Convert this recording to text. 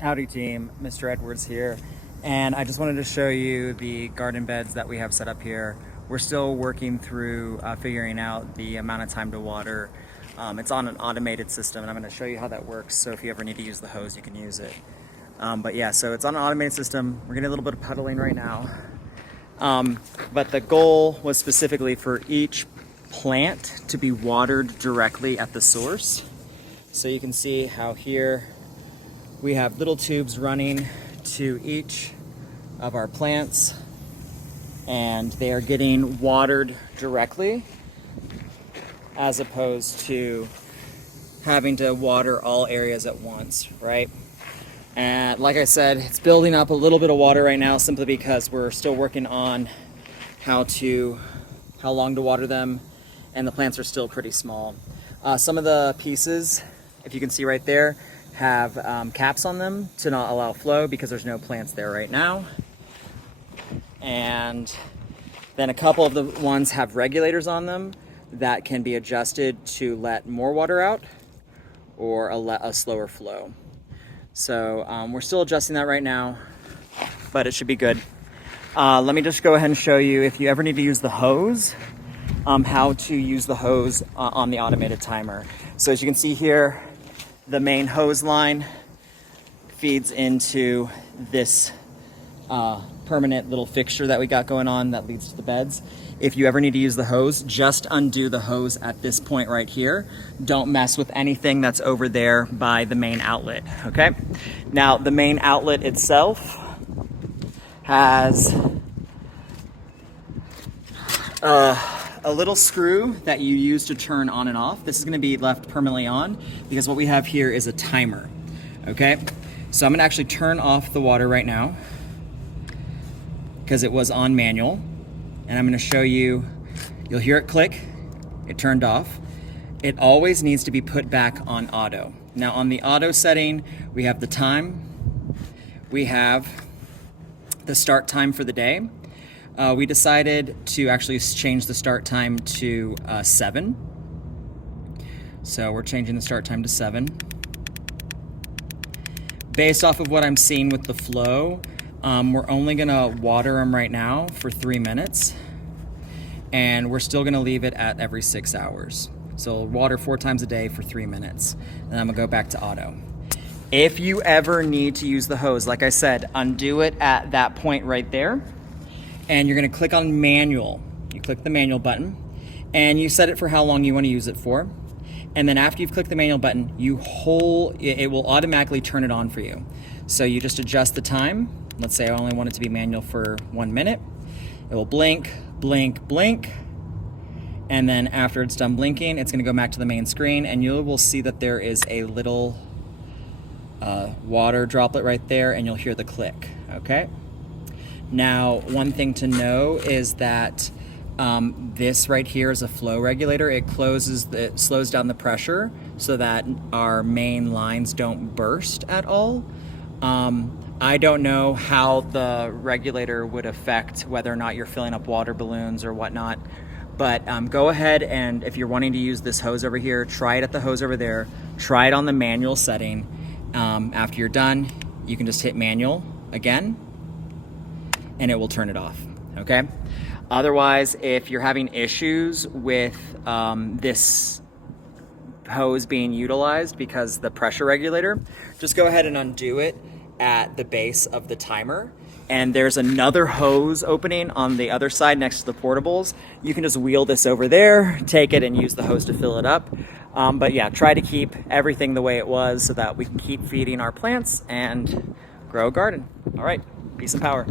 Howdy team, Mr. Edwards here, and I just wanted to show you the garden beds that we have set up here. We're still working through figuring out the amount of time to water. It's on an automated system, and I'm going to show you how that works, so if you ever need to use the hose, you can use it. But yeah, so it's on an automated system. We're getting a little bit of puddling right now. But the goal was specifically for each plant to be watered directly at the source. So you can see how here we have little tubes running to each of our plants, and they are getting watered directly as opposed to having to water all areas at once, right? And like I said, it's building up a little bit of water right now simply because we're still working on how long to water them, and the plants are still pretty small. Some of the pieces, if you can see right there, have caps on them to not allow flow because there's no plants there right now. And then a couple of the ones have regulators on them that can be adjusted to let more water out or a slower flow. So we're still adjusting that right now, but it should be good. Let me just go ahead and show you, if you ever need to use the hose, how to use the hose on the automated timer. So as you can see here, the main hose line feeds into this permanent little fixture that we got going on that leads to the beds. If you ever need to use the hose, just undo the hose at this point right here. Don't mess with anything that's over there by the main outlet, okay? Now, the main outlet itself has a little screw that you use to turn on and off. This is gonna be left permanently on because what we have here is a timer, okay? So I'm gonna actually turn off the water right now because it was on manual. And I'm gonna show you, you'll hear it click, it turned off. It always needs to be put back on auto. Now on the auto setting, we have the time, we have the start time for the day. We decided to actually change the start time to 7. So we're changing the start time to 7. Based off of what I'm seeing with the flow, we're only gonna water them right now for 3 minutes, and we're still gonna leave it at every 6 hours. So water 4 times a day for 3 minutes, and I'm gonna go back to auto. If you ever need to use the hose, like I said, undo it at that point right there, and you're gonna click on manual. You click the manual button, and you set it for how long you wanna use it for. And then after you've clicked the manual button, it will automatically turn it on for you. So you just adjust the time. Let's say I only want it to be manual for 1 minute. It will blink, blink, blink. And then after it's done blinking, it's gonna go back to the main screen, and you will see that there is a little water droplet right there, and you'll hear the click, okay? Now, one thing to know is that this right here is a flow regulator. It slows down the pressure so that our main lines don't burst at all. I don't know how the regulator would affect whether or not you're filling up water balloons or whatnot, but go ahead, and if you're wanting to use this hose over here, try it at the hose over there, try it on the manual setting. After you're done, you can just hit manual again, and it will turn it off, okay? Otherwise, if you're having issues with this hose being utilized because the pressure regulator, just go ahead and undo it at the base of the timer. And there's another hose opening on the other side next to the portables. You can just wheel this over there, take it, and use the hose to fill it up. But yeah, try to keep everything the way it was so that we can keep feeding our plants and grow a garden. All right, peace and power.